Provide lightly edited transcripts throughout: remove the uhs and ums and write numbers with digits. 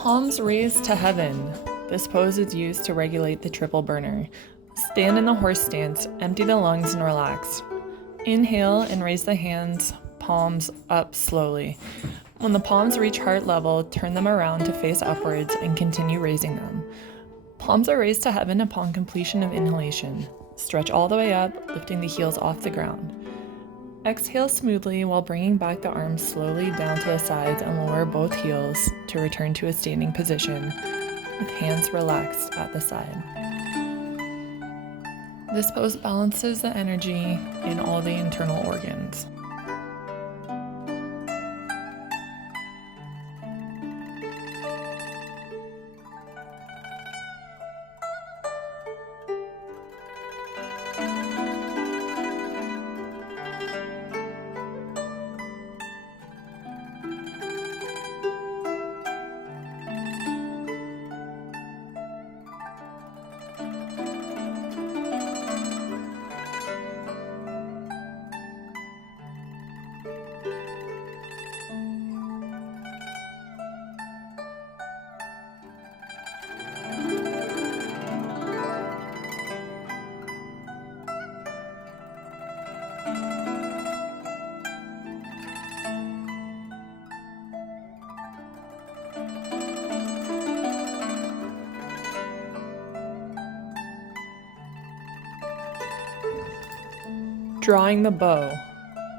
Palms raised to heaven. This pose is used to regulate the triple burner. Stand in the horse stance, empty the lungs and relax. Inhale and raise the hands, palms up slowly. When the palms reach heart level, turn them around to face upwards and continue raising them. Palms are raised to heaven upon completion of inhalation. Stretch all the way up, lifting the heels off the ground. Exhale smoothly while bringing back the arms slowly down to the sides and lower both heels to return to a standing position with hands relaxed at the side. This pose balances the energy in all the internal organs. Drawing the bow.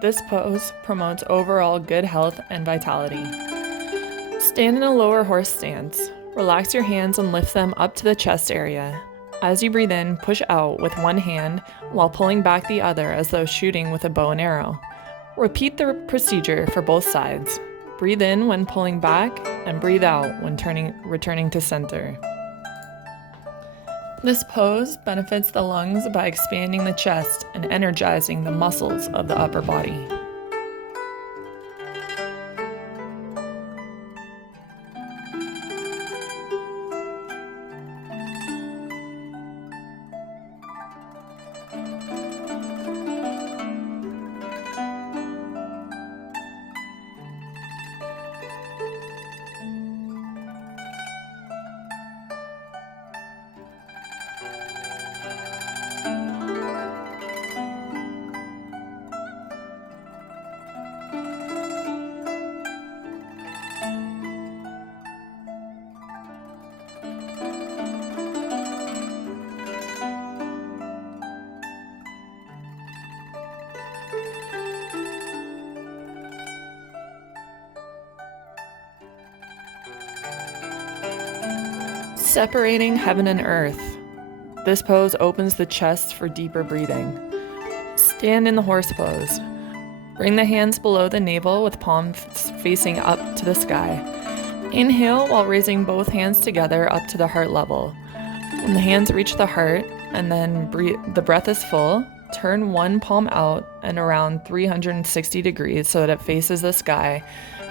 This pose promotes overall good health and vitality. Stand in a lower horse stance. Relax your hands and lift them up to the chest area. As you breathe in, push out with one hand while pulling back the other as though shooting with a bow and arrow. Repeat the procedure for both sides. Breathe in when pulling back and breathe out when returning to center. This pose benefits the lungs by expanding the chest and energizing the muscles of the upper body. Separating heaven and earth. This pose opens the chest for deeper breathing. Stand in the horse pose. Bring the hands below the navel with palms facing up to the sky. Inhale while raising both hands together up to the heart level. When the hands reach the heart and then the breath is full, turn one palm out and around 360 degrees so that it faces the sky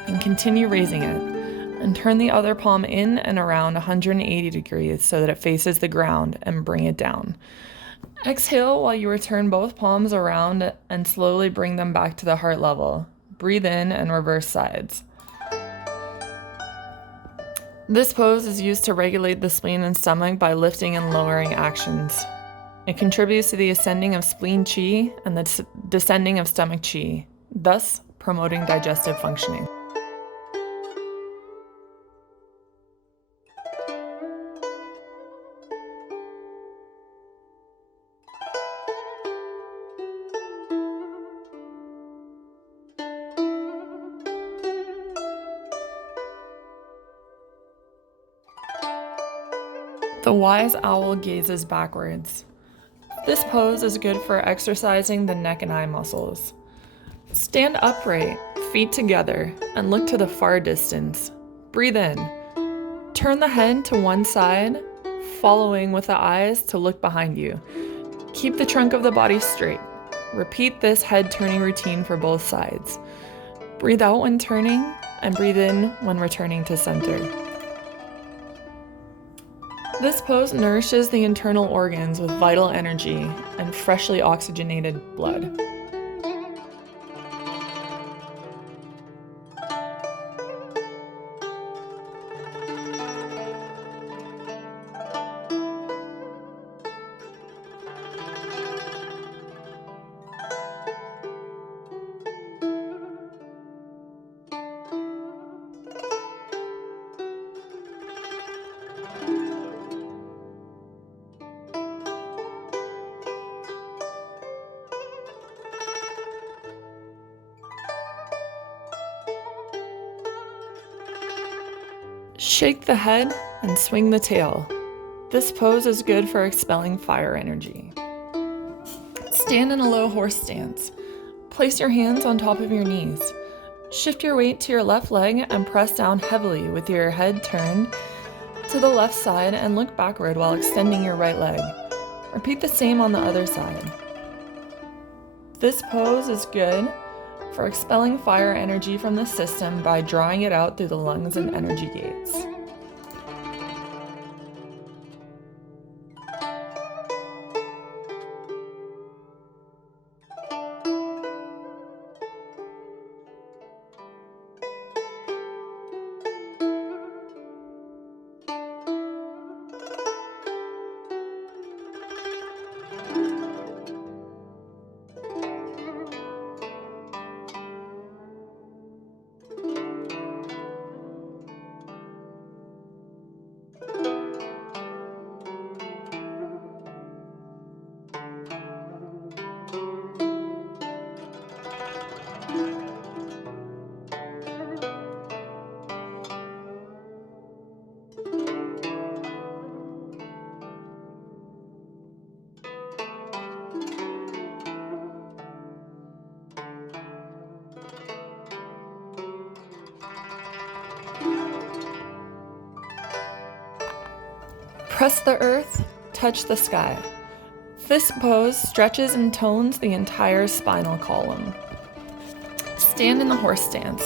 and continue raising it. And turn the other palm in and around 180 degrees so that it faces the ground and bring it down. Exhale while you return both palms around and slowly bring them back to the heart level. Breathe in and reverse sides. This pose is used to regulate the spleen and stomach by lifting and lowering actions. It contributes to the ascending of spleen qi and the descending of stomach qi, thus promoting digestive functioning. The wise owl gazes backwards. This pose is good for exercising the neck and eye muscles. Stand upright, feet together, and look to the far distance. Breathe in. Turn the head to one side, following with the eyes to look behind you. Keep the trunk of the body straight. Repeat this head turning routine for both sides. Breathe out when turning, and breathe in when returning to center. This pose nourishes the internal organs with vital energy and freshly oxygenated blood. Shake the head and swing the tail. This pose is good for expelling fire energy. Stand in a low horse stance. Place your hands on top of your knees. Shift your weight to your left leg and press down heavily with your head turned to the left side and look backward while extending your right leg. Repeat the same on the other side. This pose is good for expelling fire energy from the system by drawing it out through the lungs and energy gates. Press the earth, touch the sky. This pose stretches and tones the entire spinal column. Stand in the horse stance.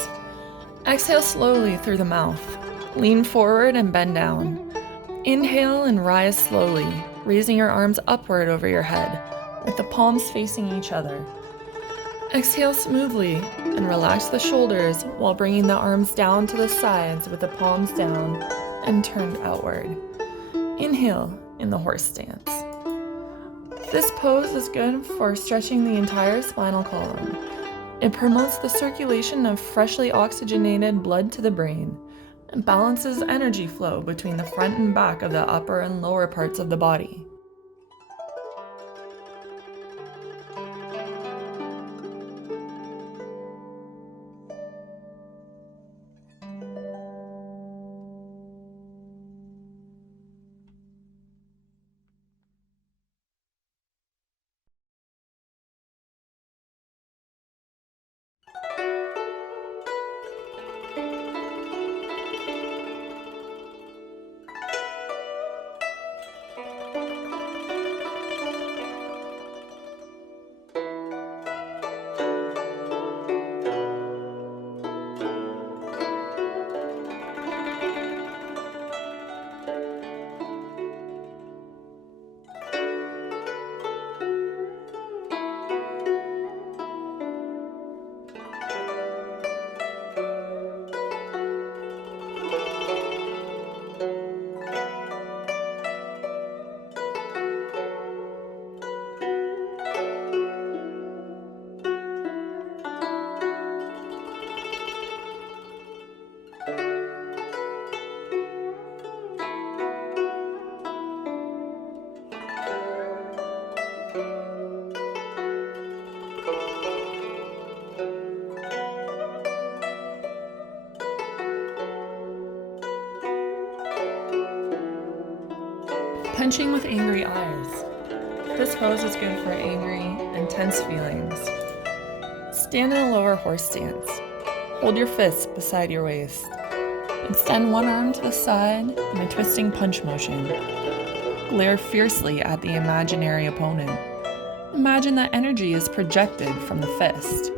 Exhale slowly through the mouth. Lean forward and bend down. Inhale and rise slowly, raising your arms upward over your head, with the palms facing each other. Exhale smoothly and relax the shoulders while bringing the arms down to the sides with the palms down and turned outward. Inhale in the horse stance. This pose is good for stretching the entire spinal column. It promotes the circulation of freshly oxygenated blood to the brain and balances energy flow between the front and back of the upper and lower parts of the body. Punching with angry eyes. This pose is good for angry and tense feelings. Stand in a lower horse stance. Hold your fists beside your waist. Extend one arm to the side in a twisting punch motion. Glare fiercely at the imaginary opponent. Imagine that energy is projected from the fist.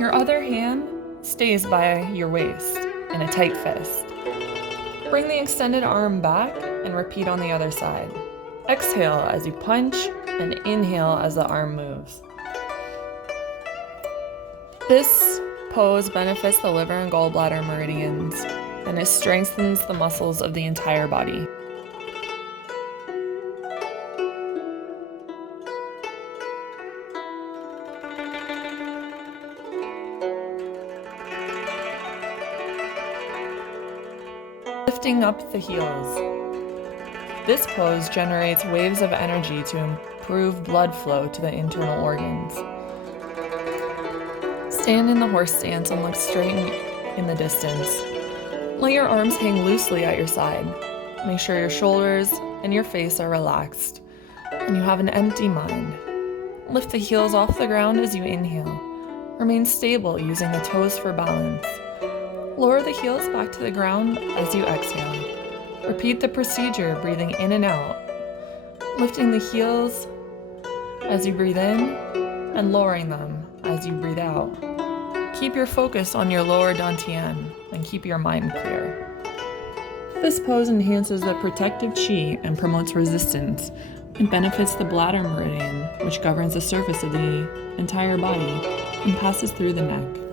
Your other hand stays by your waist in a tight fist. Bring the extended arm back and repeat on the other side. Exhale as you punch and inhale as the arm moves. This pose benefits the liver and gallbladder meridians and it strengthens the muscles of the entire body. Lifting up the heels. This pose generates waves of energy to improve blood flow to the internal organs. Stand in the horse stance and look straight in the distance. Let your arms hang loosely at your side. Make sure your shoulders and your face are relaxed, and you have an empty mind. Lift the heels off the ground as you inhale. Remain stable using the toes for balance. Lower the heels back to the ground as you exhale. Repeat the procedure, breathing in and out. Lifting the heels as you breathe in and lowering them as you breathe out. Keep your focus on your lower dantian and keep your mind clear. This pose enhances the protective qi and promotes resistance. It benefits the bladder meridian, which governs the surface of the entire body and passes through the neck.